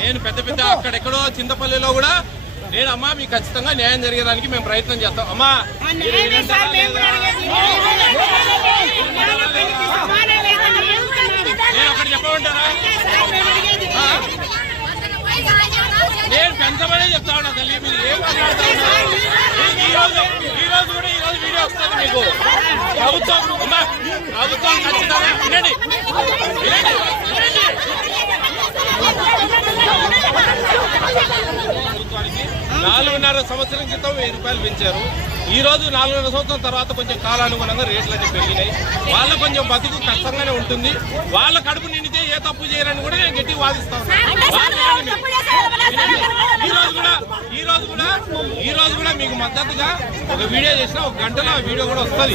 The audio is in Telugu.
నేను పెద్ద పెద్ద అక్కడెక్కడో చింతపల్లిలో కూడా నేను అమ్మా మీకు ఖచ్చితంగా న్యాయం జరిగేదానికి మేము ప్రయత్నం చేస్తాం అమ్మా. నేను ఒకటి చెప్పమంటారా, నేను పెంచమనే చెప్తా ఉన్నా తల్లి. మీరు ఏం మాట్లాడుతున్నారు? ఈ రోజు వీడియో వస్తుంది మీకు. ప్రభుత్వం అమ్మా, ప్రభుత్వం ఖచ్చితంగా వినండి. 4.5 సంవత్సరం క్రితం 1000 రూపాయలు పెంచారు. ఈ రోజు 4.5 సంవత్సరం తర్వాత కొంచెం కాలానుగుణంగా రేట్లు అనేవి పెరిగినాయి. వాళ్ళ కొంచెం బతుకు కష్టంగానే ఉంటుంది. వాళ్ళ కడుపు నిండితే ఏ తప్పు చేయరని కూడా నేను గట్టిగా వాదిస్తాను. ఈ రోజు కూడా మీకు మద్దతుగా ఒక వీడియో చేసిన 1 గంటలో ఆ వీడియో కూడా వస్తుంది.